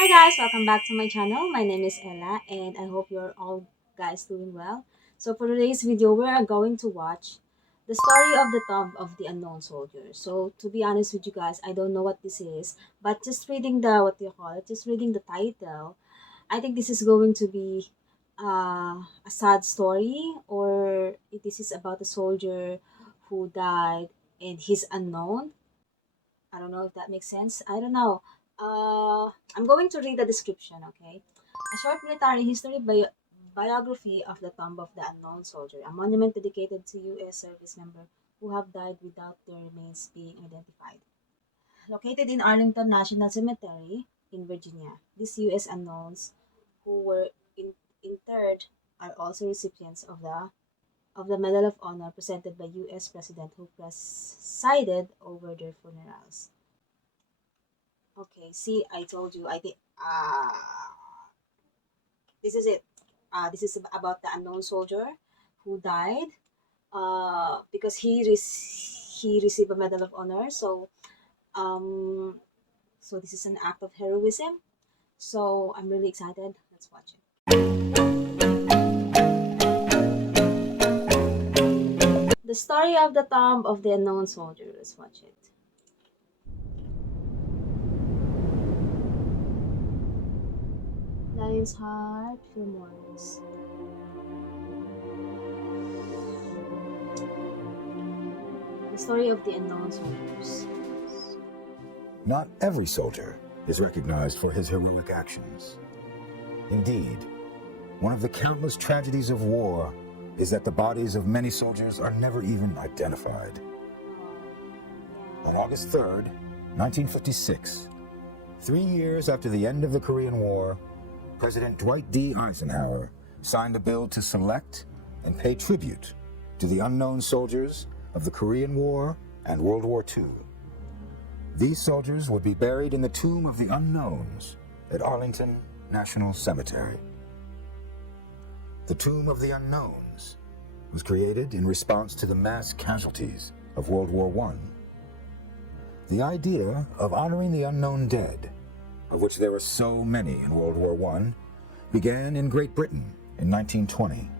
Hi guys, welcome back to my channel. My name is Ella and I hope you're all guys doing well. So for today's video, we are going to watch the story of the Tomb of the Unknown Soldier. So to be honest with you guys, I don't know what this is, but just reading the, what do you call it, just reading the title, I think this is going to be a sad story, or this is about a soldier who died and he's unknown. I don't know if that makes sense. I don't know. I'm going to read the description, okay? A short military history biography of the Tomb of the Unknown Soldier, a monument dedicated to U.S. service members who have died without their remains being identified. Located in Arlington National Cemetery in Virginia, these U.S. unknowns who were interred are also recipients of the Medal of Honor presented by U.S. President who presided over their funerals. Okay, see, I told you. I think this is it. This is about the unknown soldier who died because he received a Medal of Honor. Um, so this is an act of heroism. So I'm really excited. Let's watch it. The story of the Tomb of the Unknown Soldier. Let's watch it. Lion's Heart, Fillmore's. The story of the unknown soldiers. Not every soldier is recognized for his heroic actions. Indeed, one of the countless tragedies of war is that the bodies of many soldiers are never even identified. On August 3rd, 1956, 3 years after the end of the Korean War, President Dwight D. Eisenhower signed a bill to select and pay tribute to the unknown soldiers of the Korean War and World War II. These soldiers would be buried in the Tomb of the Unknowns at Arlington National Cemetery. The Tomb of the Unknowns was created in response to the mass casualties of World War I. The idea of honoring the unknown dead, of which there were so many in World War I, began in Great Britain in 1920.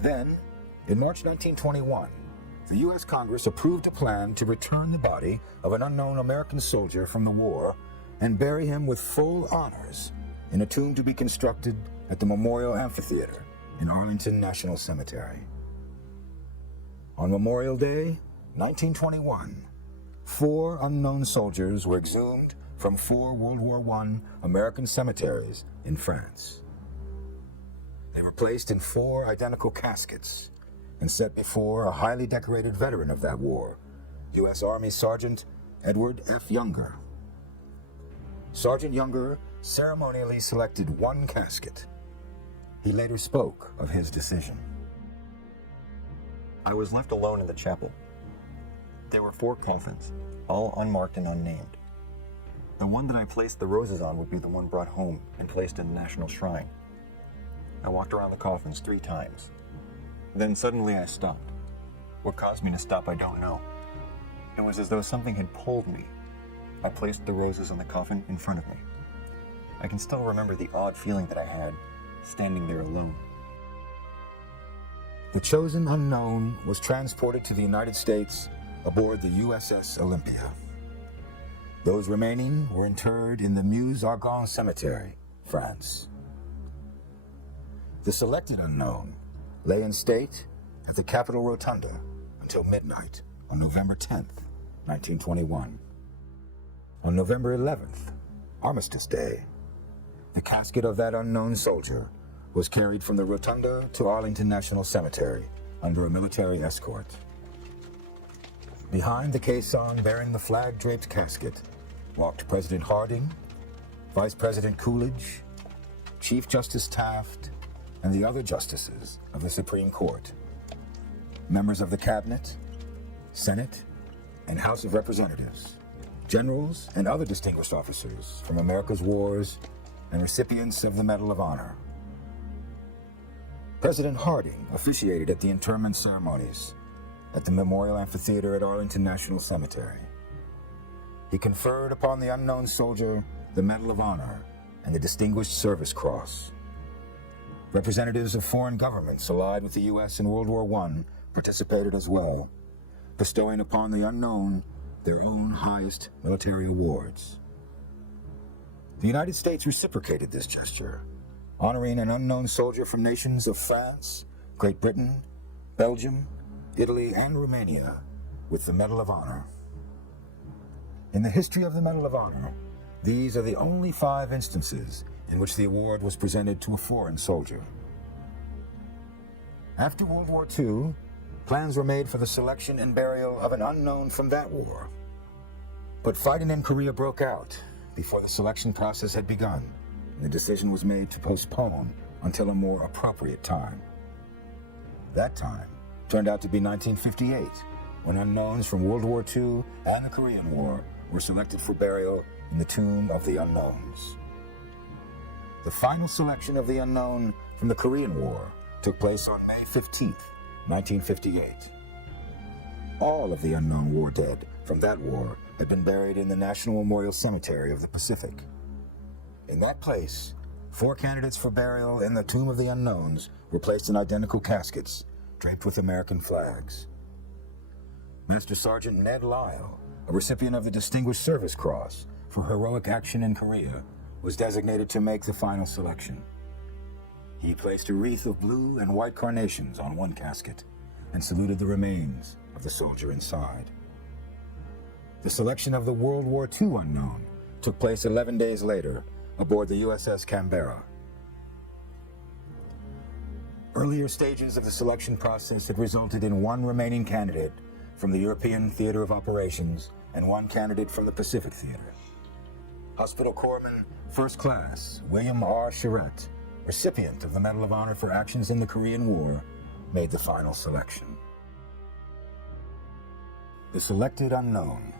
Then, in March 1921, the U.S. Congress approved a plan to return the body of an unknown American soldier from the war and bury him with full honors in a tomb to be constructed at the Memorial Amphitheater in Arlington National Cemetery. On Memorial Day, 1921, 4 unknown soldiers were exhumed from 4 World War I American cemeteries in France. They were placed in 4 identical caskets and set before a highly decorated veteran of that war, U.S. Army Sergeant Edward F. Younger. Sergeant Younger ceremonially selected 1 casket. He later spoke of his decision. I was left alone in the chapel. There were 4 coffins, all unmarked and unnamed. The one that I placed the roses on would be the one brought home and placed in the National Shrine. I walked around the coffins 3 times. Then suddenly I stopped. What caused me to stop, I don't know. It was as though something had pulled me. I placed the roses on the coffin in front of me. I can still remember the odd feeling that I had standing there alone. The chosen unknown was transported to the United States aboard the USS Olympia. Those remaining were interred in the Meuse-Argonne Cemetery, France. The selected unknown lay in state at the Capitol Rotunda until midnight on November 10th, 1921. On November 11th, Armistice Day, the casket of that unknown soldier was carried from the Rotunda to Arlington National Cemetery under a military escort. Behind the caisson bearing the flag-draped casket walked President Harding, Vice President Coolidge, Chief Justice Taft, and the other justices of the Supreme Court, members of the Cabinet, Senate, and House of Representatives, generals and other distinguished officers from America's wars, and recipients of the Medal of Honor. President Harding officiated at the interment ceremonies at the Memorial Amphitheater at Arlington National Cemetery. He conferred upon the unknown soldier the Medal of Honor, and the Distinguished Service Cross. Representatives of foreign governments allied with the U.S. in World War I participated as well, bestowing upon the unknown their own highest military awards. The United States reciprocated this gesture, honoring an unknown soldier from nations of France, Great Britain, Belgium, Italy, and Romania with the Medal of Honor. In the history of the Medal of Honor, these are the only 5 instances in which the award was presented to a foreign soldier. After World War II, plans were made for the selection and burial of an unknown from that war. But fighting in Korea broke out before the selection process had begun, and the decision was made to postpone until a more appropriate time. That time turned out to be 1958, when unknowns from World War II and the Korean War were selected for burial in the Tomb of the Unknowns. The final selection of the unknown from the Korean War took place on May 15, 1958. All of the unknown war dead from that war had been buried in the National Memorial Cemetery of the Pacific. In that place, 4 candidates for burial in the Tomb of the Unknowns were placed in identical caskets, draped with American flags. Master Sergeant Ned Lyle, a recipient of the Distinguished Service Cross for heroic action in Korea, was designated to make the final selection. He placed a wreath of blue and white carnations on one casket and saluted the remains of the soldier inside. The selection of the World War II unknown took place 11 days later aboard the USS Canberra. Earlier stages of the selection process had resulted in 1 remaining candidate from the European Theater of Operations and 1 candidate from the Pacific Theater. Hospital Corpsman First Class William R. Charette, recipient of the Medal of Honor for actions in the Korean War, made the final selection. The selected unknown,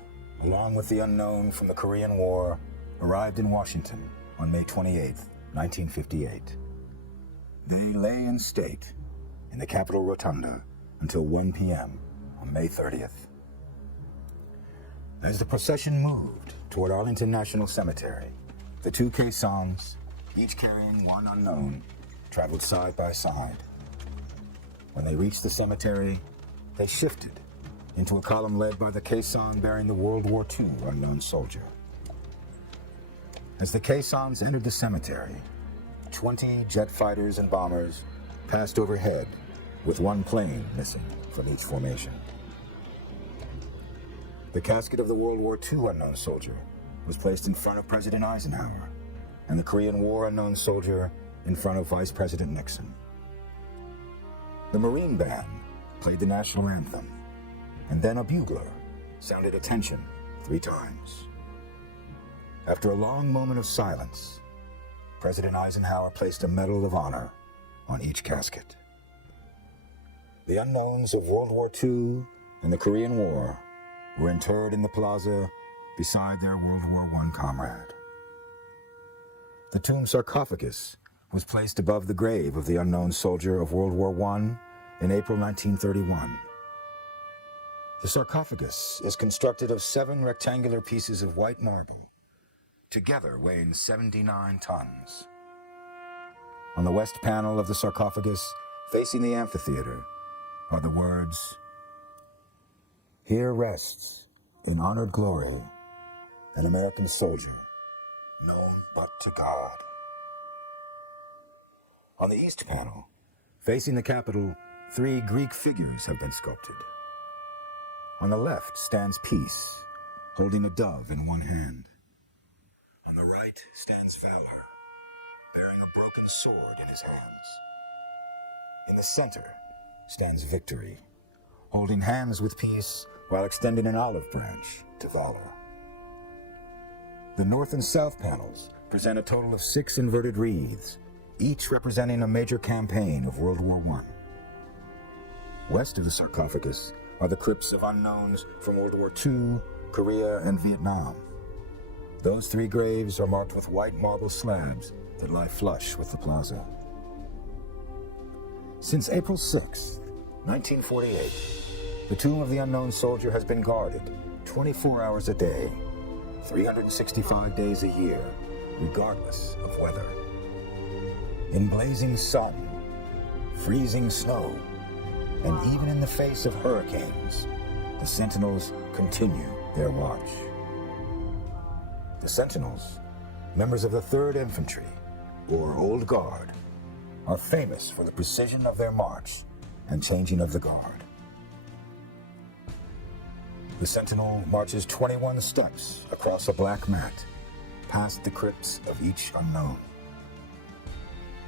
along with the unknown from the Korean War, arrived in Washington on May 28, 1958. They lay in state in the Capitol Rotunda until 1 p.m. on May 30th. As the procession moved toward Arlington National Cemetery, the 2 caissons, each carrying 1 unknown, traveled side by side. When they reached the cemetery, they shifted into a column led by the caisson bearing the World War II unknown soldier. As the caissons entered the cemetery, 20 jet fighters and bombers passed overhead, with 1 plane missing from each formation. The casket of the World War II unknown soldier was placed in front of President Eisenhower, and the Korean War unknown soldier in front of Vice President Nixon. The Marine Band played the national anthem, and then a bugler sounded attention 3 times. After a long moment of silence, President Eisenhower placed a Medal of Honor on each casket. The unknowns of World War II and the Korean War were interred in the plaza beside their World War I comrade. The tomb sarcophagus was placed above the grave of the unknown soldier of World War I in April 1931. The sarcophagus is constructed of 7 rectangular pieces of white marble, together weighing 79 tons. On the west panel of the sarcophagus, facing the amphitheater, are the words, "Here rests, in honored glory, an American soldier, known but to God." On the east panel, facing the Capitol, 3 Greek figures have been sculpted. On the left stands Peace, holding a dove in one hand. On the right stands Valor, bearing a broken sword in his hands. In the center stands Victory, holding hands with Peace while extending an olive branch to Valor. The north and south panels present a total of 6 inverted wreaths, each representing a major campaign of World War I. West of the sarcophagus are the crypts of unknowns from World War II, Korea, and Vietnam. Those 3 graves are marked with white marble slabs that lie flush with the plaza. Since April 6, 1948, the Tomb of the Unknown Soldier has been guarded 24 hours a day, 365 days a year, regardless of weather. In blazing sun, freezing snow, and even in the face of hurricanes, the Sentinels continue their watch. The Sentinels, members of the 3rd Infantry, or Old Guard, are famous for the precision of their march and changing of the guard. The Sentinel marches 21 steps across a black mat, past the crypts of each unknown.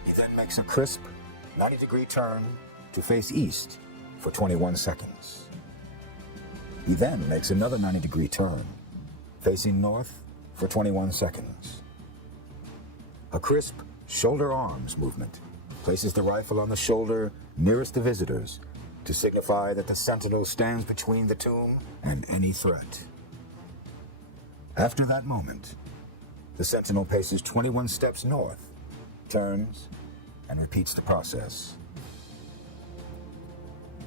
He then makes a crisp 90-degree turn to face east for 21 seconds. He then makes another 90-degree turn, facing north for 21 seconds. A crisp shoulder arms movement places the rifle on the shoulder nearest the visitors to signify that the Sentinel stands between the tomb and any threat. After that moment, the Sentinel paces 21 steps north, turns, and repeats the process.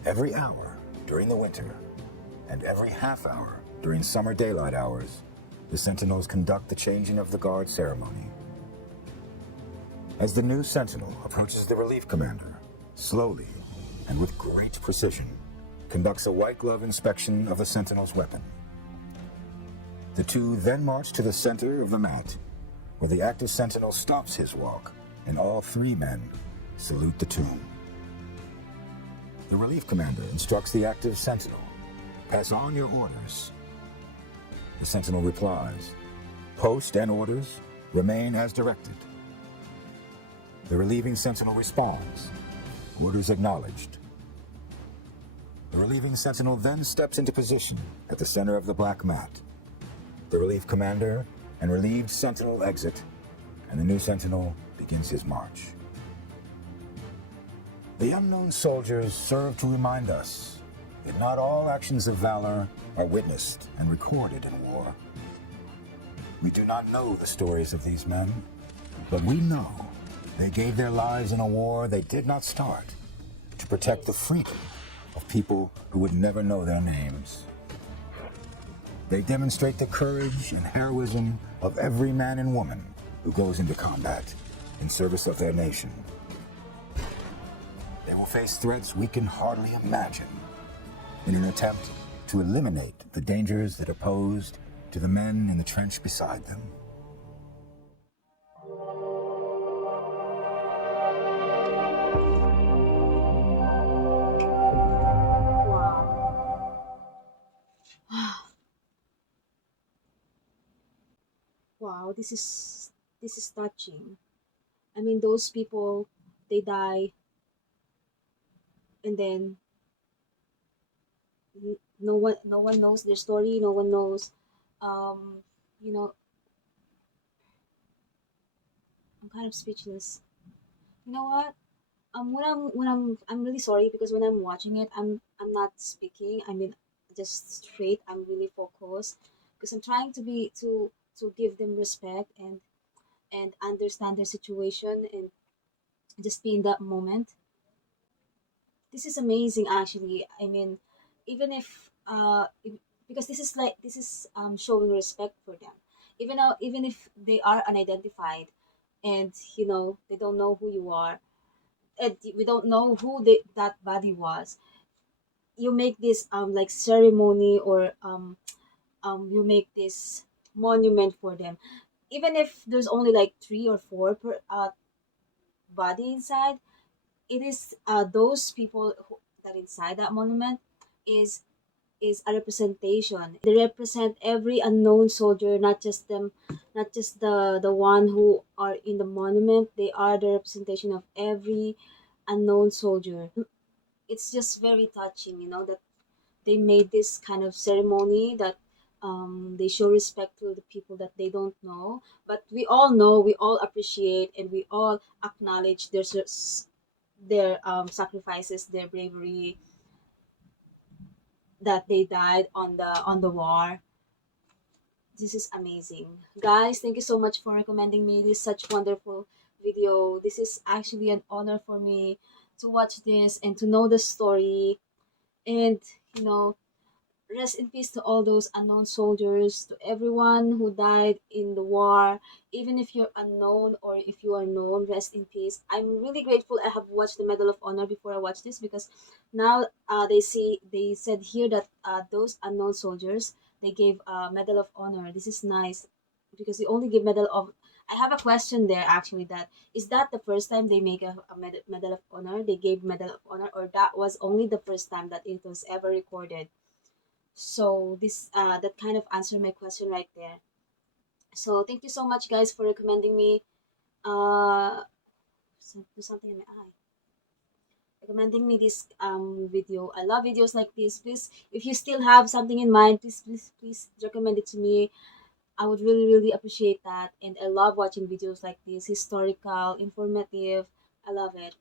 Every hour during the winter and every half hour during summer daylight hours, the Sentinels conduct the changing of the guard ceremony. As the new Sentinel approaches the relief commander, slowly and with great precision, conducts a white glove inspection of the Sentinel's weapon. The two then march to the center of the mat, where the active Sentinel stops his walk, and all 3 men salute the tomb. The relief commander instructs the active Sentinel, "Pass on your orders." The Sentinel replies, "Post and orders remain as directed." The relieving Sentinel responds, "Orders acknowledged." The relieving Sentinel then steps into position at the center of the black mat. The relief commander and relieved Sentinel exit, and the new Sentinel begins his march. The unknown soldiers serve to remind us that not all actions of valor are witnessed and recorded in war. We do not know the stories of these men, but we know they gave their lives in a war they did not start to protect the freedom of people who would never know their names. They demonstrate the courage and heroism of every man and woman who goes into combat in service of their nation. They will face threats we can hardly imagine in an attempt to eliminate the dangers that are posed to the men in the trench beside them. Wow, this is touching. I mean, those people, they die, and then no one knows their story. No one knows. Um, you know, I'm kind of speechless. You know what? I'm really sorry, because when I'm watching it, I'm not speaking. I mean, just straight. I'm really focused, because I'm trying to give them respect and understand their situation, and just be in that moment. This is amazing, actually. I mean, even because this is showing respect for them, even if they are unidentified, and they don't know who you are, and we don't know who that body was. You make this like ceremony, or you make this monument for them, even if there's only like 3 or 4 per body inside. It is those people that inside that monument is a representation. They represent every unknown soldier, not just them, not just the one who are in the monument. They are the representation of every unknown soldier. It's just very touching, that they made this kind of ceremony, that they show respect to the people that they don't know, but we all know, we all appreciate, and we all acknowledge their sacrifices, their bravery, that they died on the war. This is amazing, guys. Thank you so much for recommending me this such wonderful video. This is actually an honor for me to watch this and to know the story, and you know rest in peace to all those unknown soldiers, to everyone who died in the war. Even if you're unknown or if you are known, rest in peace. I'm really grateful I have watched the Medal of Honor before I watched this, because now they said here that those unknown soldiers, they gave Medal of Honor. This is nice because they only give Medal of. I have a question there actually. That is that the first time they make a Medal of Honor? They gave Medal of Honor, or that was only the first time that it was ever recorded? So this that kind of answered my question right there. So thank you so much, guys, for recommending me there's something in my eye, recommending me this video. I love videos like this. Please, if you still have something in mind, please recommend it to me. I would really appreciate that. And I love watching videos like this, historical, informative. I love it.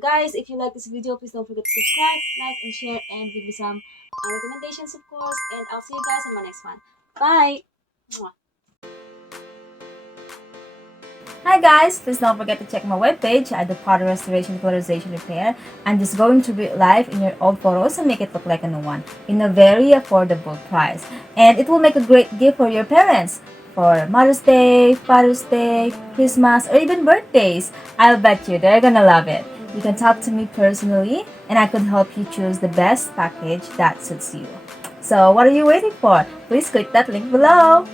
Guys, if you like this video, please don't forget to subscribe, like, and share, and give me some recommendations, of course. And I'll see you guys on my next one. Bye. Mwah. Hi guys, please don't forget to check my webpage at the Photo Restoration Colorization Repair. I'm just going to bring life in your old photos and make it look like a new one in a very affordable price. And it will make a great gift for your parents for Mother's Day, Father's Day, Christmas, or even birthdays. I'll bet you they're gonna love it. You can talk to me personally and I could help you choose the best package that suits you. So what are you waiting for? Please click that link below.